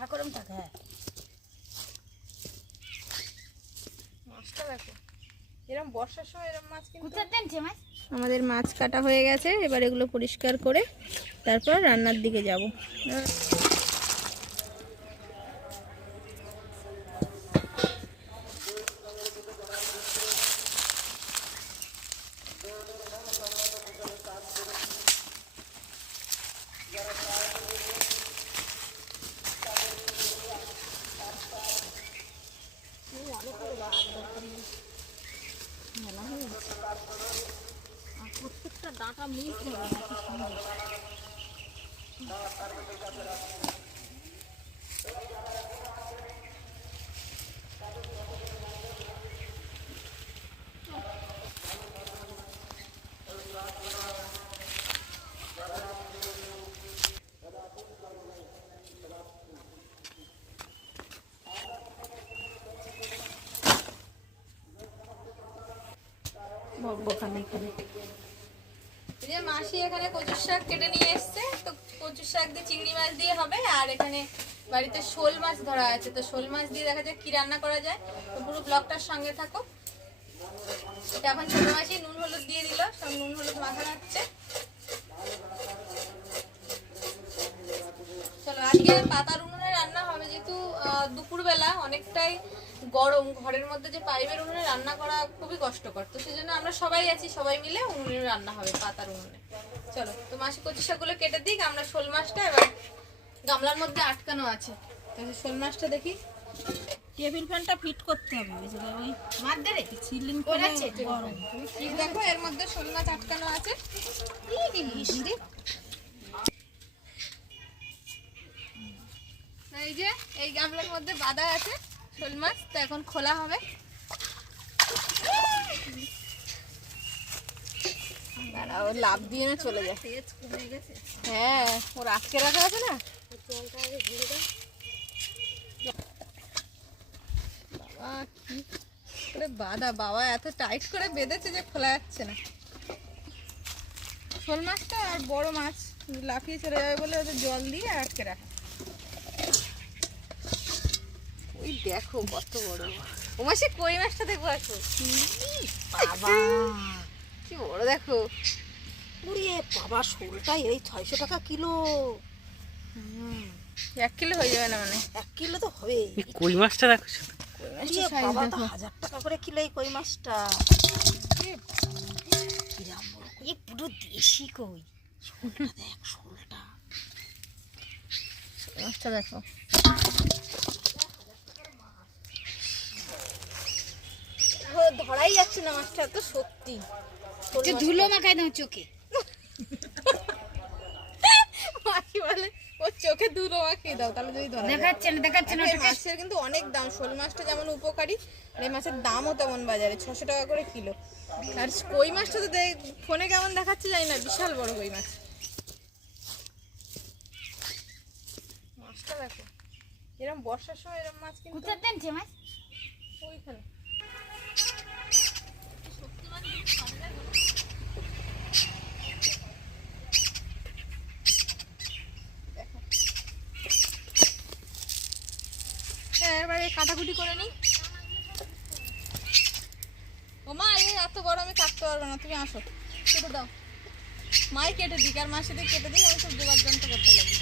ঠাকুরম থাকে হ্যাঁ। মাছটা দেখো। এরকম বর্ষার সময় এরকম মাছ কিন্তু কোথায় দেন মাছ। আমাদের মাছ কাটা হয়ে গেছে এবার এগুলো পরিষ্কার করে তারপর রান্নার দিকে যাব প্রত্যেকটা ডাঁটা মিস হবে কি সুন্দর বকবকানি এখানে। মাসি এখানে কচুর শাক কেটে নিয়ে এসছে তো কচুর শাক দিয়ে, চিংড়ি মাছ দিয়ে হবে, আর এখানে বাড়িতে শোল মাছ ধরা আছে। তো শোল মাছ দিয়ে দেখা যায় কি রান্না করা যায়। তো পুরো ব্লগটার সঙ্গে থাকো এটা এখন ছোট মাসি নুন হলুদ দিয়ে দিল। সব নুন হলুদ মাখানো হচ্ছে। চলো, আজকে পাতার উনুনে রান্না হবে, যেহেতু দুপুরবেলা অনেকটাই গরম ঘরের মধ্যে যে পাইপের উনুনে রান্না করা খুবই কষ্টকর। তো সেই জন্য আমরা সবাই আছি সবাই মিলে উনুনে রান্না হবে পাতার উনুনে। চলো তো মাসি কচি শাকগুলো কেটে দিক আমরা শোল মাছটা এবার গামলার মধ্যে আটকানো আছে। তো শোল মাছটা দেখি। টেবিল ফ্যানটা ফিট করতে হবে ওই মাছ দে রে। সিলিং ওরা ফ্যানে গরম। দেখো এর মধ্যে শোল মাছ আটকানো আছে। এই যে এই গামলার মধ্যে বাঁধা আছে। শোল মাছ তো এখন খোলা হবে। দাঁড়া ও লাভ দিয়ে না চলে যায়। হ্যাঁ ওর আটকে রাখা আছে না? বাবা কি করে বাঁধা? বাবা এত টাইট করে বেঁধেছে যে খোলা যাচ্ছে না। শোল মাছটা আর বড় মাছ লাফিয়ে চলে যাবে বলে ওদের জল দিয়ে আটকে রাখা। ওই দেখো কত বড়। ও মাসে কই মাছটা দেখব আসো। বাবা। কি বড় দেখো। উড়িয়ে বাবা শোলটা এই ছয়শো টাকা কিলো। এক কিলো হয়ে যাবে না মানে? এক কিলো তো হবে কই মাছটা দেখো বাবা তো হাজার টাকা করে কিলো এই কই মাছটা। কিরাম বড় কই। পুরো দেশি কই। শোলটা দেখ শোলটা। মাছটা দেখো। ধরাই যাচ্ছে না মাছটা তো সত্যি। ধুলো মাখাই দাও চোখে। মাছি বলে ও চোখে দুটো মাখিয়ে দাও তাহলে যদি ধরা। দেখাচ্ছে না দেখাচ্ছে না মাছের কিন্তু অনেক দাম শোল মাছটা যেমন উপকারী আর এই মাছের দামও তেমন বাজারে ছশো টাকা করে কিলো। আর কই মাছটা তো দেখ ফোনে কেমন দেখাচ্ছে জানি না বিশাল বড় কই মাছ। মাছটা দেখো এরকম বর্ষার সময় এরকম মাছ কিন্তু কোথায় মাছ। ওইখানে। এবারে কাটাকুটি করে নিই। মা এই এত আমি কাটতে পারব না, তুমি আসো। কেটে দাও। মাই কেটে দিক, আর মার সাথে কেটে দিই আমি সব যন্ত্র করতে লাগি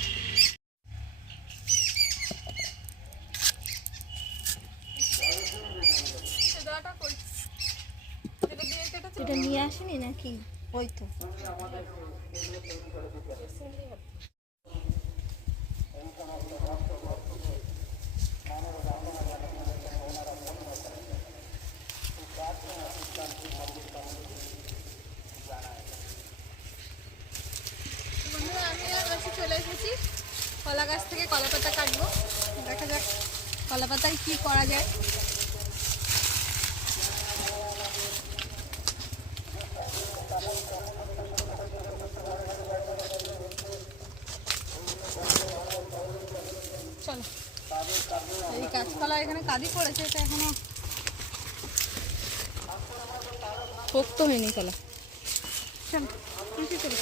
দেওয়াটা কই কেটে এটা নিয়ে আসেনি নাকি? ওই তো। চলে এসেছি। কলা গাছ থেকে কলা পাতা কাটবো। দেখা যাক কলা পাতায় কি করা যায়। চলো। এই গাছপালা এখানে কাদি পড়েছে এটা এখনও পোক্ত হয়নি কলা চলো চলো।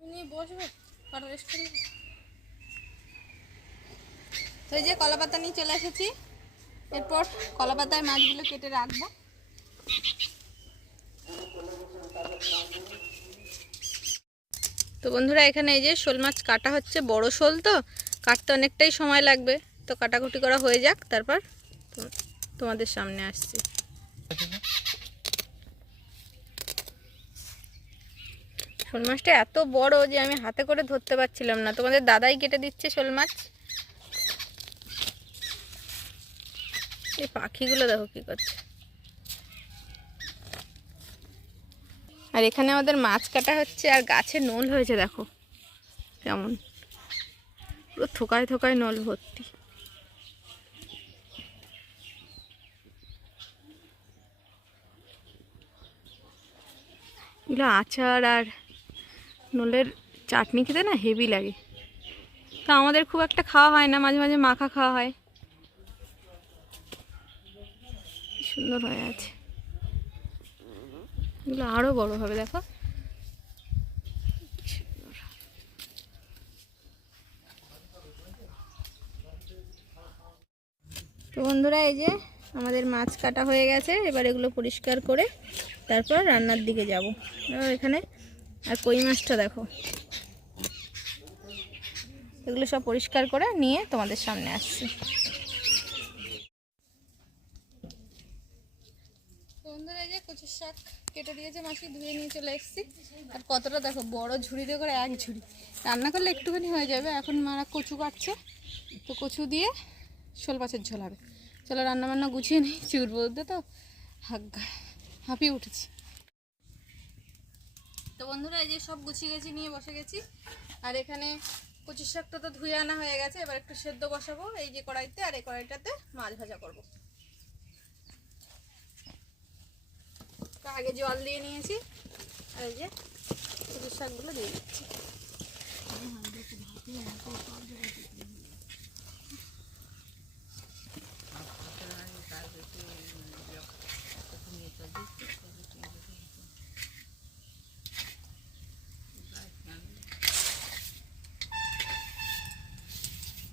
তুমি বসবে কটা রেস্ট করবে তো এই যে কলা পাতা নিয়ে চলে এসেছি। এরপর কলা পাতায় মাছগুলো কেটে রাখব। তো বন্ধুরা, এখানে এই যে শোল মাছ কাটা হচ্ছে, বড় শোল তো। কাটতে অনেকটাই সময় লাগবে। তো কাটাকুটি করা হয়ে যাক, তারপর তোমাদের সামনে আসছি। শোল মাছটা এত বড় যে আমি হাতে করে ধরতে পারছিলাম না। তোমাদের দাদাই কেটে দিচ্ছে শোল মাছ। এই পাখিগুলো দেখো কি করছে। আর এখানে আমাদের মাছ কাটা হচ্ছে আর গাছে নল হয়েছে দেখো। কেমন? পুরো থোকায় থোকায় নল ভর্তি। এগুলো আচার আর নলের চাটনি খেতে না হেভি লাগে। তা আমাদের খুব একটা খাওয়া হয় না, মাঝে মাঝে মাখা খাওয়া হয় কি সুন্দর হয়ে আছে। এগুলো আরও বড় হবে, দেখো। তো বন্ধুরা, এই যে আমাদের মাছ কাটা হয়ে গেছে, এবার এগুলো পরিষ্কার করে তারপর রান্নার দিকে যাব। এখানে আর কই মাছটা দেখো। এগুলো সব পরিষ্কার করে নিয়ে তোমাদের সামনে আসছি বন্ধুরা এই যে কচুর শাক কেটে দিয়েছে মাছি ধুয়ে নিয়ে চলে এসেছি। আর কতটা দেখো, বড় দিয়ে করে এক ঝুড়ি। রান্না করলে একটুখানি হয়ে যাবে, এখন মারা কচু কাটছে। তো কচু দিয়ে শোল মাছের ঝোল হবে। চলো রান্না বান্না গুছিয়ে নিই, চুর বলতে তো হাগ্গা হাঁপিয়ে উঠেছি। তো বন্ধুরা, এই যে সব গুছিয়ে গেছি, নিয়ে বসে গেছি। আর এখানে কচুর শাকটা তো ধুয়ে আনা হয়ে গেছে, এবার একটু সেদ্ধ বসাবো, এই যে কড়াইতে, আর এই কড়াইটাতে মাছ ভাজা করব। আগে জল দিয়ে নিয়েছি। আর এই যে কচুর শাকগুলো দিয়ে দিচ্ছি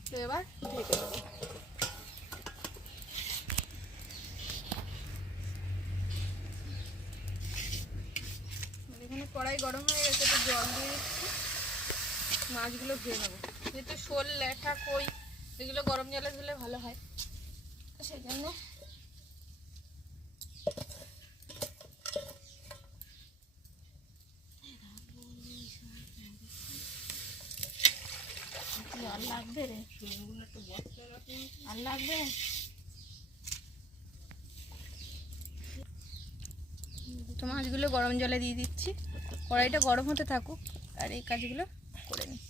তো এবার ঢেকে দেবো আর এখানে কড়াই গরম হয়ে গেছে তো জল দিয়ে দিচ্ছি। মাছগুলো ধুয়ে নেব। যেহেতু শোল ল্যাঠা কই, এগুলো গরম জলে ধুলে ভালো হয়। সেই জন্য তো মাছগুলো গরম জলে দিয়ে দিচ্ছি। কড়াইটা গরম হতে থাকুক আর এই কাজগুলো করে নিই।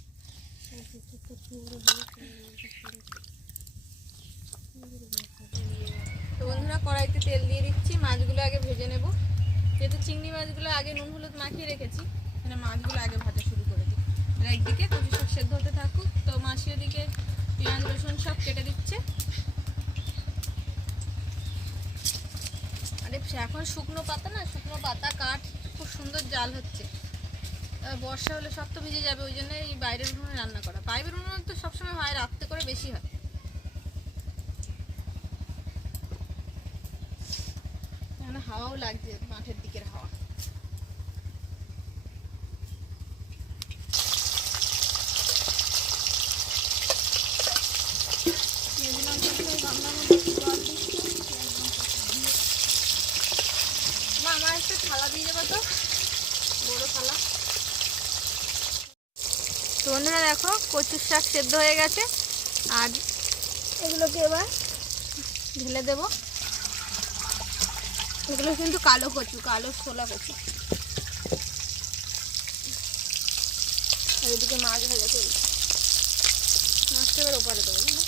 তো বন্ধুরা, কড়াইতে তেল দিয়ে দিচ্ছি। মাছগুলো আগে ভেজে নেব। যেহেতু চিংড়ি মাছগুলো আগে নুন হলুদ মাখিয়ে রেখেছি মানে মাছগুলো আগে ভাজা শুরু করে দিই। আর একদিকে কচু শাক সেদ্ধ হতে থাকুক। তো মাসি ওদিকে পেঁয়াজ, রসুন সব কেটে দিচ্ছে। আরে, এখন শুকনো পাতা না? শুকনো পাতা কাঠ খুব সুন্দর জাল হচ্ছে। বর্ষা হলে সব তো ভিজে যাবে, ওই জন্য এই বাইরের উনুনে রান্না করা। পাইপের উনুনে তো সবসময় হয় রাত্রে করে বেশি হয়। হাওয়াও লাগছে মাঠের দিকের হাওয়া পেঁয়াজ লঙ্কা দিয়ে রান্নার মধ্যে একটু জল দিচ্ছি, পেঁয়াজ লঙ্কা দিয়ে। মা আমার একটা থালা দিয়ে যাব তো বড় থালা তো বন্ধুরা দেখো কচুর শাক সেদ্ধ হয়ে গেছে। আর এগুলোকে এবার ঢেলে দেব। এগুলো কিন্তু কালো কচু, কালো ছোলা কচু। এদিকে মাছ ভেজে চলছে মাছটা এবার ওপারে দেবো না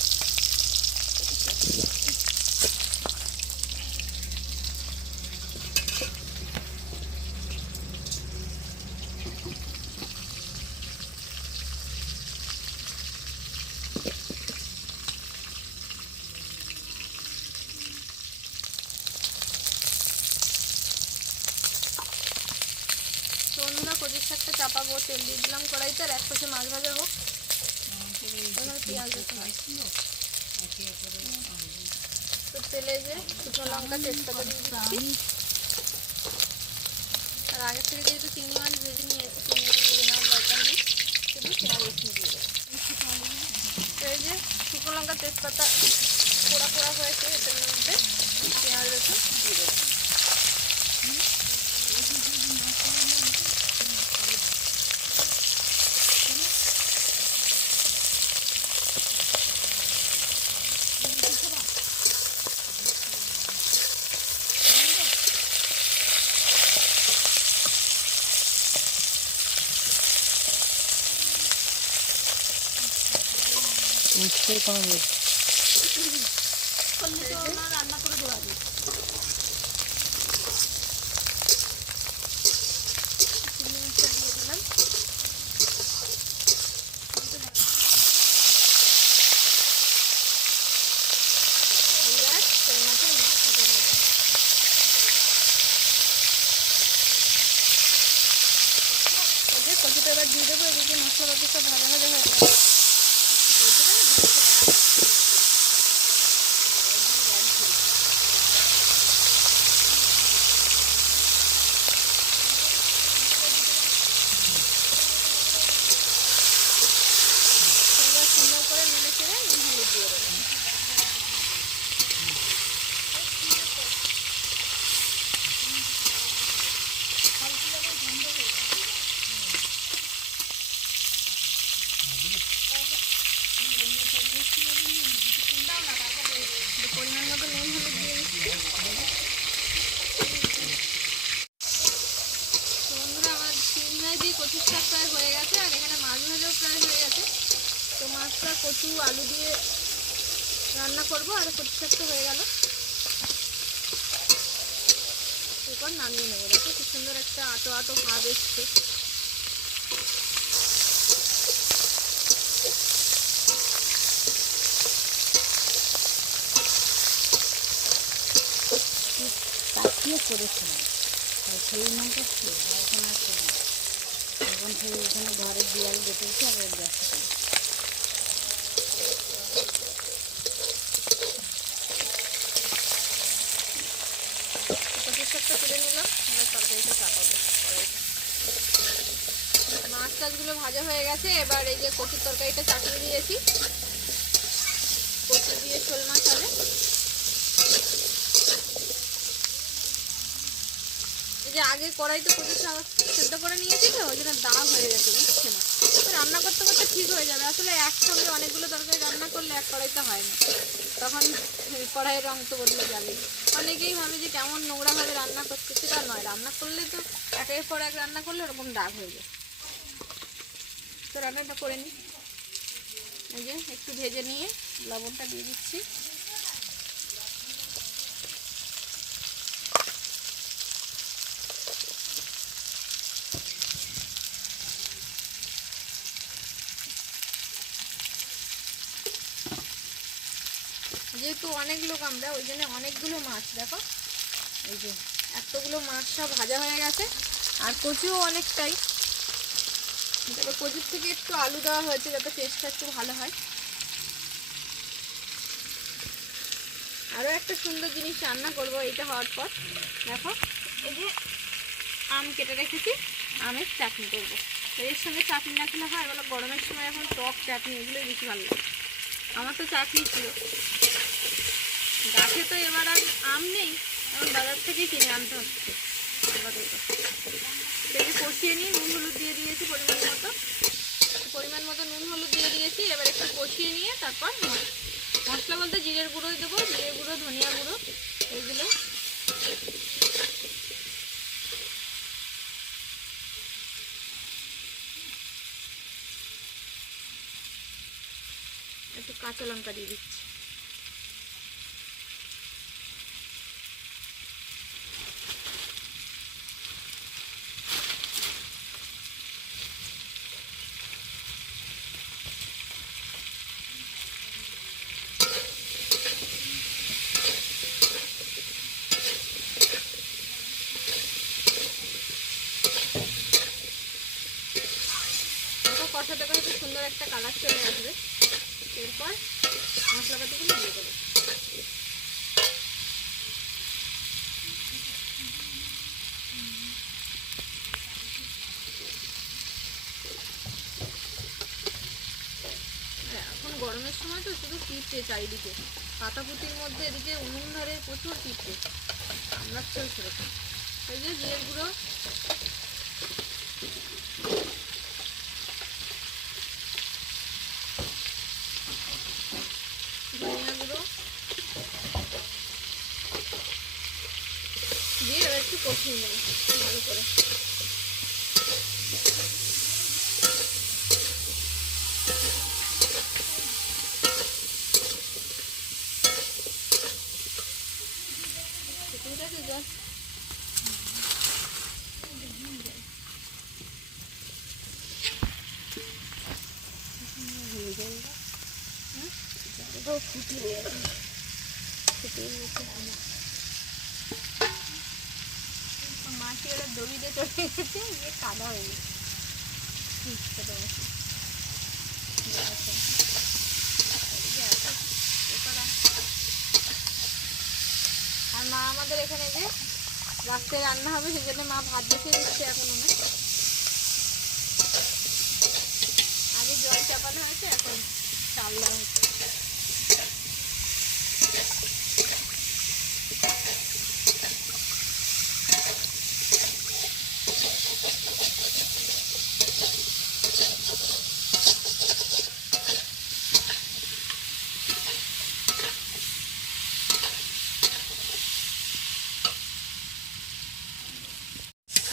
মাছ একটা চাপাবো, তেল দিয়ে দিলাম কড়াইতে আর এক পাশে মাছ ভাজা হোক। পেঁয়াজ তো তেলে যে শুকনো লঙ্কা তেজপাতা দিয়ে দিচ্ছি। আর আগে থেকে যেহেতু ভেজে দরকার নেই তো এই যে শুকনো লঙ্কা তেজপাতা পোড়া পোড়া হয়েছে মধ্যে পেঁয়াজ রসুন দিয়ে দেবো ఉంచుకోవాలి মাছটা কচু, আলু দিয়ে রান্না করব, আর কচু শাকটা হয়ে গেল। এরপর নামিয়ে নেব। দেখো খুব সুন্দর একটা আটো আটো ভাব এসছে। করেছিলাম এখন ঘরের দিয়াল বেঁচেছে আর ওর ব্যস্ত করি। কচুর শাকটা তুলে নিলাম মাছ টাছগুলো ভাজা হয়ে গেছে, এবার এই যে কচুর তরকারিটা চাপিয়ে দিয়েছি। কচু দিয়ে শোল মাছ হবে। এই যে আগে কড়াইতে কচু শাক সেদ্ধ করে নিয়েছি তো, ওই জন্য দাগ হয়ে গেছে বুঝছে না রান্না করতে করতে ঠিক হয়ে যাবে। আসলে একসঙ্গে অনেকগুলো তরকারি রান্না করলে এক কড়াইতে হয় না। তখন কড়াইয়ের রং তো বদলে যাবে অনেকেই ভাবে যে কেমন নোংরাভাবে রান্না করছে, সেটা নয়। রান্না করলে তো একের পর এক রান্না করলে ওরকম দাগ হয়ে যায়। তো রান্নাটা করে নিই এই যে একটু ভেজে নিয়ে লবণটা দিয়ে দিচ্ছি। যেহেতু অনেক লোক আমরা, ওই জন্য অনেকগুলো মাছ, দেখো। এই যে, এতগুলো মাছ সব ভাজা হয়ে গেছে, আর কচুও অনেকটাই। তবে কচুর থেকে একটু আলু দেওয়া হয়েছে যাতে টেস্টটা একটু ভালো হয়। আরও একটা সুন্দর জিনিস রান্না করব এটা হওয়ার পর। দেখো, এই যে আম কেটে রেখেছি, আমের চাটনি করব। এর সঙ্গে চাটনি না খেলে হয় এগুলো গরমের সময় এখন টক চাটনি, এগুলোই বেশি ভালো লাগে। আমার তো চাটনি ছিল। গাছে তো এবার আর আম নেই, এখন বাজার থেকেই কিনে আনতে হচ্ছে। আপাতত কষিয়ে নিয়ে নুন হলুদ দিয়ে দিয়েছি পরিমাণ মতো। পরিমাণ মতো নুন হলুদ দিয়ে দিয়েছি, এবার একটু কষিয়ে নিয়ে তারপর মশলা বলতে জিরের গুঁড়োই দেবো, জিরের গুঁড়ো, ধনিয়া গুঁড়ো এগুলো একটু কাঁচা লঙ্কা দিয়ে দিচ্ছি। চারিদিকে। পাতাপুতির মধ্যে এদিকে উনুন ধারে প্রচুর পিঁপড়ে কামড়াচ্ছেও সেরকম। এই যে জিরের গুঁড়ো। ধনিয়া গুঁড়ো। দিয়ে একটু নেব, ভালো করে ঠিক আছে জল ওরা গিয়ে কাদা হয়ে গেছে। আর মা আমাদের এখানে যে রাত্রে রান্না হবে সেজন্য মা ভাত বসিয়ে দিচ্ছে এখন উনি আগে জল চাপানো হয়েছে এখন চাল দেওয়া হচ্ছে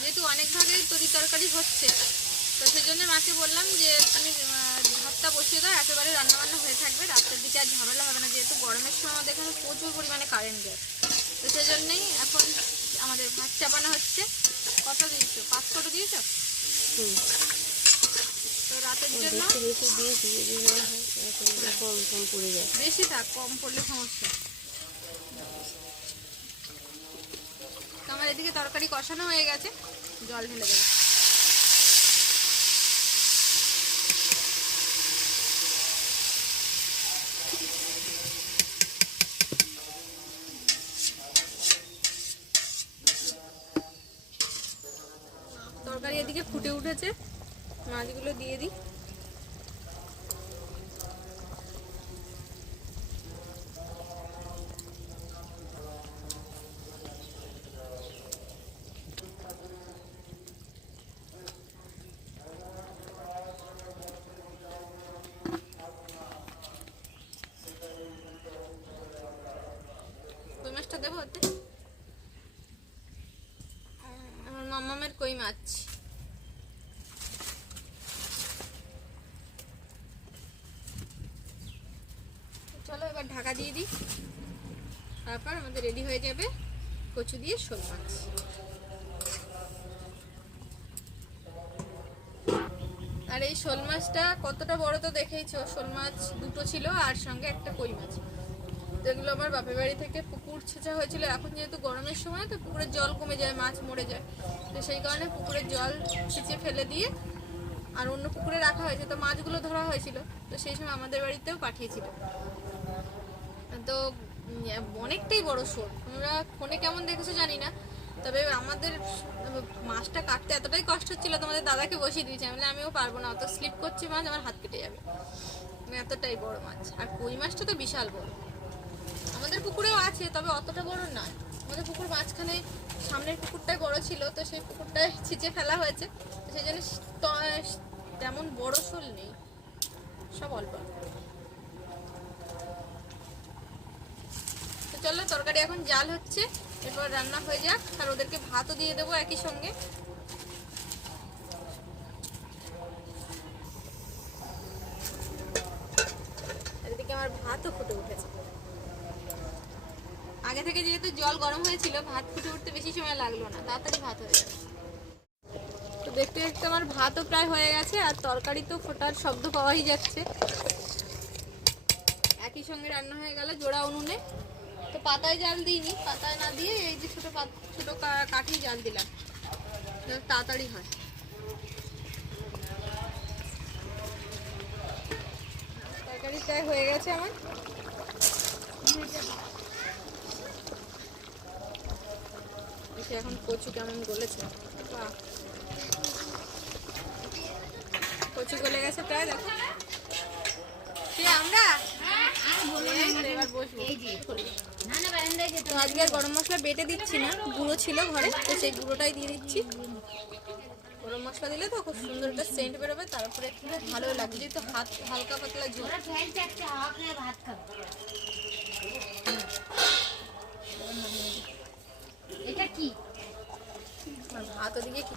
যেহেতু অনেক ভাগেই তরি তরকারি হচ্ছে তো সেই জন্য মাকে বললাম যে তুমি ভাতটা বসিয়ে দাও একেবারে রান্নাবান্না হয়ে থাকবে। রাত্রের দিকে আর ঝামেলা হবে না যেহেতু গরমের সময় আমাদের এখানে প্রচুর পরিমাণে কারেন্ট যায় তো সেই জন্যই এখন আমাদের ভাত চাপানো হচ্ছে। কত দিয়েছ? পাঁচ ফটো দিয়েছ? তো রাতের জন্য বেশি থাক কম পড়লে সমস্যা। আমার এদিকে তরকারি কষানো হয়ে গেছে জল ঢেলে দেবো তরকারি এদিকে ফুটে উঠেছে মাছগুলো দিয়ে দিই। মাছটা দেবো আমার মামামের কই মাছ চলো এবার ঢাকা দিয়ে দিই। তারপর আমাদের রেডি হয়ে যাবে কচু দিয়ে শোল মাছ। আর এই শোল মাছটা কতটা বড় তো দেখেইছো? শোল মাছ দুটো ছিল আর সঙ্গে একটা কই মাছ। যেগুলো আমার বাপের বাড়ি থেকে পুকুর ছেঁচা হয়েছিল। এখন যেহেতু গরমের সময় তো পুকুরের জল কমে যায়, মাছ মরে যায়। তো সেই কারণে পুকুরের জল ছিঁচে ফেলে দিয়ে আর অন্য পুকুরে রাখা হয়েছে। তো মাছগুলো ধরা হয়েছিল। তো সেই সময় আমাদের বাড়িতেও পাঠিয়েছিল। তো অনেকটাই বড় শোল তোমরা ফোনে কেমন দেখেছ জানি না, তবে আমাদের মাছটা কাটতে এতটাই কষ্ট হচ্ছিল, তোমাদের দাদাকে বসিয়ে দিয়েছি। আমি আমিও পারব না, অত স্লিপ করছি মাছ, আমার হাত কেটে যাবে। এতটাই বড় মাছ। আর কই মাছটা তো বিশাল বড়। আমাদের পুকুরেও আছে, তবে অতটা বড় না আমাদের পুকুর মাঝখানে সামনের পুকুরটাই বড় ছিল, তো সেই পুকুরটায় ছিঁচে ফেলা হয়েছে। সেই জন্য তেমন বড় শোল নেই, সব অল্প অল্প। তো চলো, তরকারি এখন জাল হচ্ছে। এরপর রান্না হয়ে যাক, আর ওদেরকে ভাতও দিয়ে দেবো একই সঙ্গে। এদিকে আমার ভাতও ফুটে উঠেছে। আগে থেকে যেহেতু জল গরম হয়েছিল, ভাত ফুটে উঠতে বেশি সময় লাগল না, তাড়াতাড়ি ভাত হয়ে তো দেখতে দেখতে আমার ভাতও প্রায় হয়ে গেছে, আর তরকারি তো ফোটার শব্দ পাওয়াই যাচ্ছে। একই সঙ্গে রান্না হয়ে গেল জোড়া উনুনে। পাতায় জাল দিইনি, পাতায় না দিয়ে এই যে ছোটো পাত ছোটো কা- কাঠি জাল দিলাম। যাতে তাড়াতাড়ি হয়। তরকারি প্রায় হয়ে গেছে আমার। দেখি এখন কচু কেমন গলেছে। বাহ। কচু গলে গেছে প্রায়, দেখো। কে, আমরা? এই তো আজকে আর গরম মশলা বেটে দিচ্ছি না গুঁড়ো ছিল ঘরে তো সেই গুঁড়োটাই দিয়ে দিচ্ছি গরম মশলা দিলে তো খুব সুন্দর একটা সেন্ট বেরোবে তারপরে ভালো লাগবে যেহেতু হাত হালকা পাতলা ঝোল এটা কি? ভাত ওদিকে কি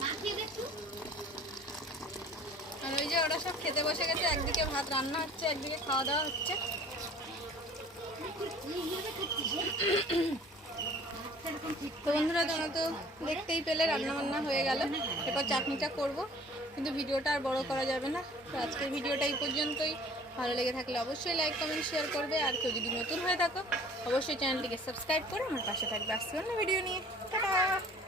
মাখিয়ে দে একটু আর ওই যে ওরা সব খেতে বসে গেছে, একদিকে ভাত রান্না হচ্ছে, একদিকে খাওয়া দাওয়া হচ্ছে। তো বন্ধুরা, তোমরা তো দেখতেই পেলে রান্না বান্না হয়ে গেল। এরপর চাটনিটা করব, কিন্তু ভিডিওটা আর বড় করা যাবে না। তো আজকের ভিডিওটা এই পর্যন্তই। ভালো লেগে থাকলে অবশ্যই লাইক কমেন্ট শেয়ার করবে। আর কেউ যদি নতুন হয়ে থাকো, অবশ্যই চ্যানেলটিকে সাবস্ক্রাইব করে আমার পাশে থাকবে। আসছি অন্য ভিডিও নিয়ে। টাটা!